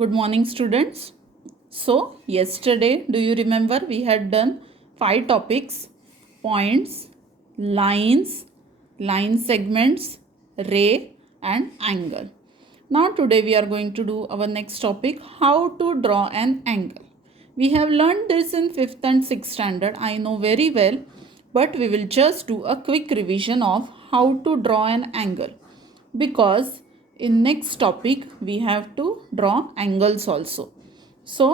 Good morning, students. So, yesterday, do you remember we had done 5 topics: points, lines, line segments, ray, and angle. Now, today we are going to do our next topic: how to draw an angle. We have learned this in 5th and 6th standard, I know very well, but we will just do a quick revision of how to draw an angle, because in next topic we have to draw angles also. So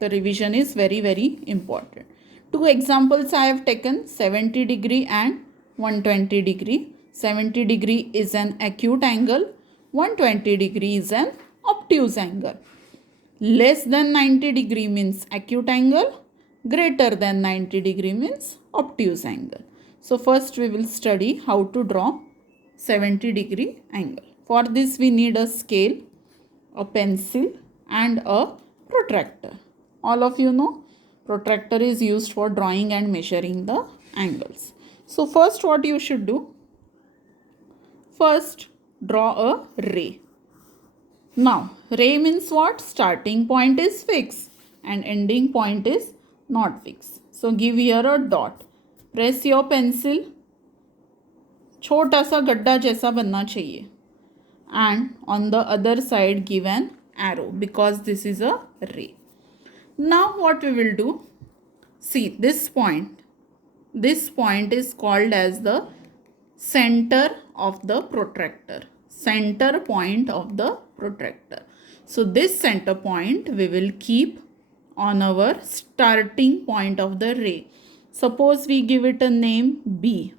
the revision is very important. Two examples I have taken: 70 degree and 120 degree. 70 degree is an acute angle, 120 degree is an obtuse angle. Less than 90 degree means acute angle, greater than 90 degree means obtuse angle. So first we will study how to draw 70 degree angle. For this we need a scale, a pencil and a protractor. All of you know protractor is used for drawing and measuring the angles. So first what you should do? First draw a ray. Now ray means what? Starting point is fixed and ending point is not fixed. So give here a dot. Press your pencil. छोटा सा गड्ढा जैसा बनना चाहिए. And on the other side give an arrow, because this is a ray. Now what we will do? See this point. This point is called as the center of the protractor. Center point of the protractor. So this center point we will keep on our starting point of the ray. Suppose we give it a name B.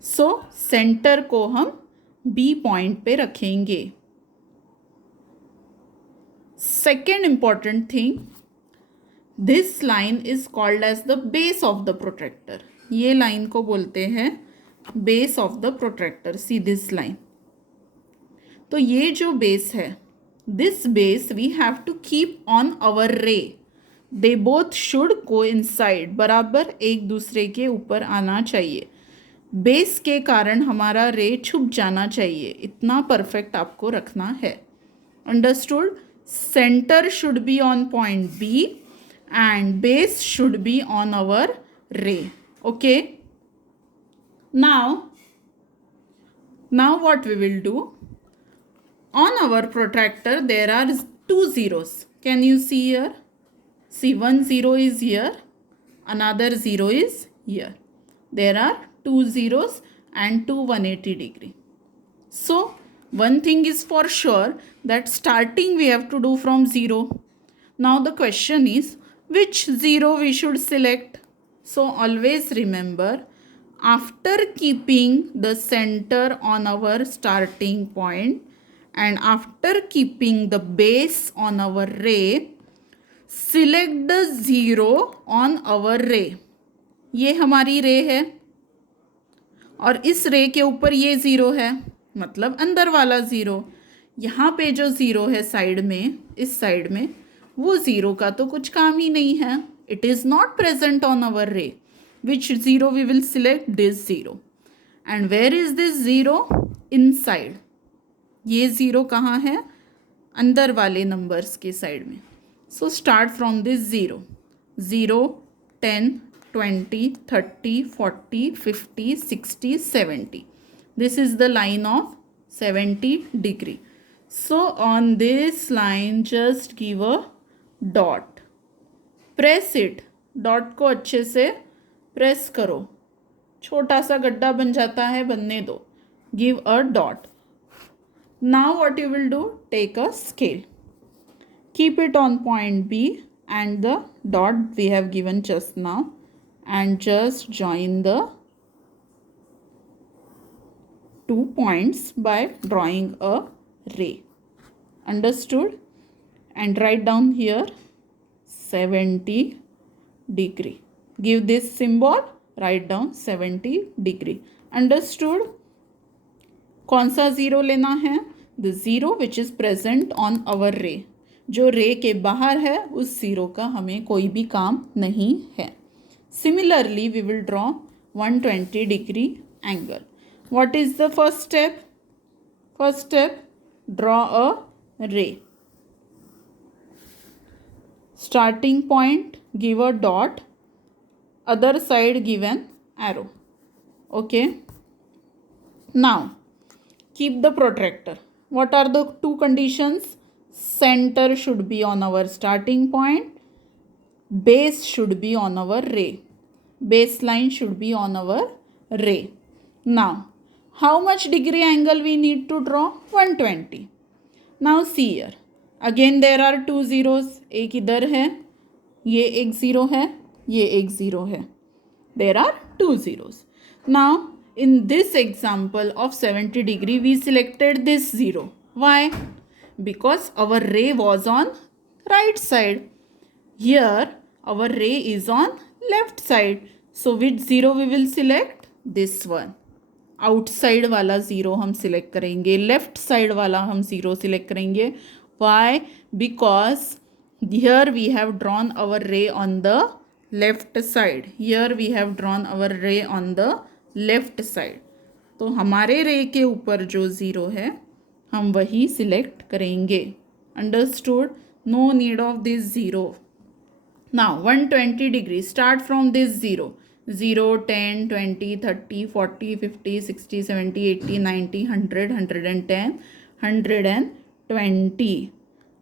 So center को हम B point पे रखेंगे. Second important thing, this line is called as the base of the protractor. ये line को बोलते हैं base of the protractor. See this line. तो ये जो base है, this base we have to keep on our ray. They both should coincide. बराबर एक दूसरे के ऊपर आना चाहिए. बेस के कारण हमारा रे छुप जाना चाहिए, इतना परफेक्ट आपको रखना है. Understood? Centre should be on point B and base should be on our ray. Okay, now what we will do, on our protractor there are 2 zeros. Can you see here? See, one zero is here, another zero is here. There are 2 zeros and 2 180 degree. So one thing is for sure, that starting we have to do from 0. Now the question is, which 0 we should select? So always remember, after keeping the center on our starting point and after keeping the base on our ray, select the 0 on our ray. ये हमारी रे है और इस रे के ऊपर ये 0 है, मतलब अंदर वाला 0. यहाँ पे जो 0 है साइड में, इस साइड में, वो 0 का तो कुछ काम ही नहीं है. It is not present on our ray. Which 0 we will select? This 0. And where is this 0? Inside. ये 0 कहाँ है? अंदर वाले नंबर्स के साइड में. So start from this 0. 0, 10, 20, 30, 40, 50, 60, 70. This is the line of 70 degree. So on this line just give a dot. Press it. Dot को अच्छे से press करो. छोटा सा गड्ढा बन जाता है, बनने दो. Give a dot. Now what you will do? Take a scale. Keep it on point B and the dot we have given just now, and just join the 2 points by drawing a ray. Understood? And write down here 70 degree. Give this symbol, write down 70 degree. Understood? कौन सा 0 लेना है? The 0 which is present on our ray. जो रे के बाहर है उस 0 का हमें कोई भी काम नहीं है. Similarly, we will draw 120 degree angle. What is the first step? First step, draw a ray. Starting point, give a dot, other side give an arrow. Okay. Now, keep the protractor. What are the two conditions? Center should be on our starting point. Base should be on our ray. Baseline should be on our ray. Now, how much degree angle we need to draw? 120. Now see here. Again there are two zeros. एक इधर है, ये एक zero है, ये एक zero है. There are two zeros. Now in this example of 70 degree we selected this zero. Why? Because our ray was on right side. Here our ray is on left side. So which zero we will select? This one. Outside वाला zero हम select करेंगे, left side वाला हम zero select करेंगे. Why? Because here we have drawn our ray on the left side. Here we have drawn our ray on the left side. तो हमारे रे के ऊपर जो ज़ीरो है हम वही सिलेक्ट करेंगे. Understood? No need of this zero. Now 120 degree start from this zero. 0, 10, 20, 30, 40, 50, 60, 70, 80, 90, 100, 110, 120.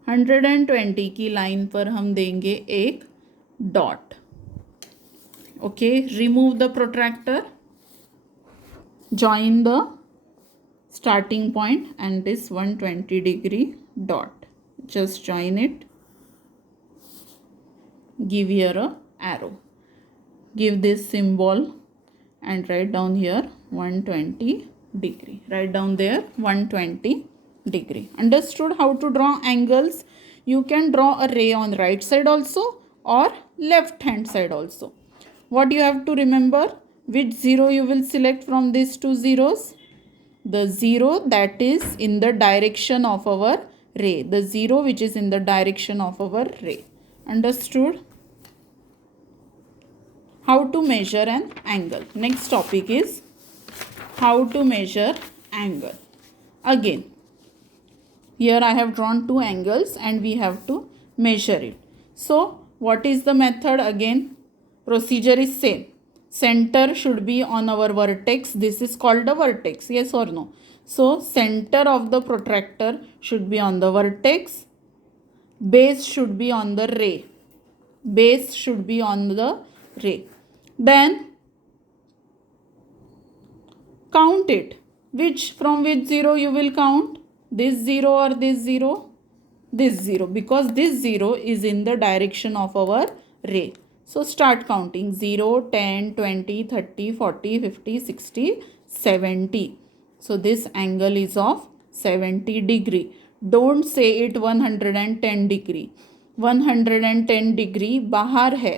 120 की लाइन पर हम देंगे एक dot. Okay, remove the protractor, join the starting point and this 120 degree dot. Just join it. Give here a arrow. Give this symbol and write down here 120 degree. Write down there 120 degree. Understood how to draw angles? You can draw a ray on right side also or left hand side also. What you have to remember? Which zero you will select from these two zeros? The zero that is in the direction of our ray. The zero which is in the direction of our ray. Understood? How to measure an angle. Next topic is how to measure angle. Again, here I have drawn two angles and we have to measure it. So, what is the method? Again, procedure is same. Center should be on our vertex. This is called a vertex. Yes or no? So, center of the protractor should be on the vertex. Base should be on the ray. Base should be on the ray. Then count it. From which zero you will count? This zero or this zero? This zero, because this zero is in the direction of our ray. So start counting. 0, 10, 20, 30, 40, 50, 60, 70. So this angle is of 70 degree. Don't say it 110 degree. 110 degree बाहर है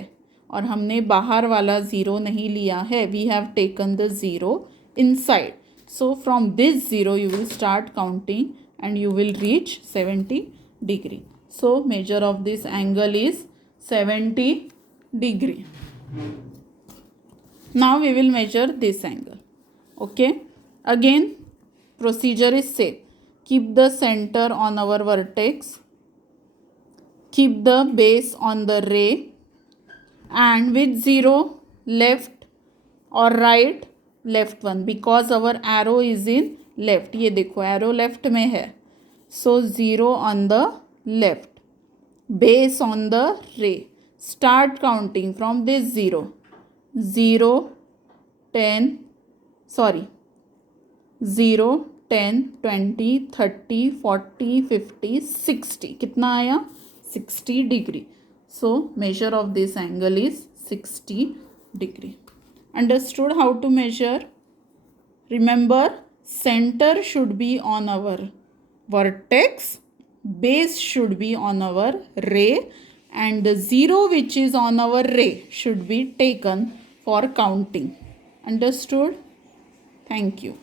और हमने बाहर वाला zero नहीं लिया है. We have taken the zero inside. So from this zero you will start counting and you will reach 70 degree. So measure of this angle is 70 degree. Now we will measure this angle. Okay. Again, procedure is same. Keep the center on our vertex. Keep the base on the ray. And with zero, left or right? Left one, because our arrow is in left. ये देखो arrow left में है. So 0 on the left. Base on the ray. Start counting from this 0. 0, 10, 20, 30, 40, 50, 60. कितना आया? 60 degree. So measure of this angle is 60 degree. Understood how to measure? Remember, center should be on our vertex, base should be on our ray, and the zero which is on our ray should be taken for counting. Understood? Thank you.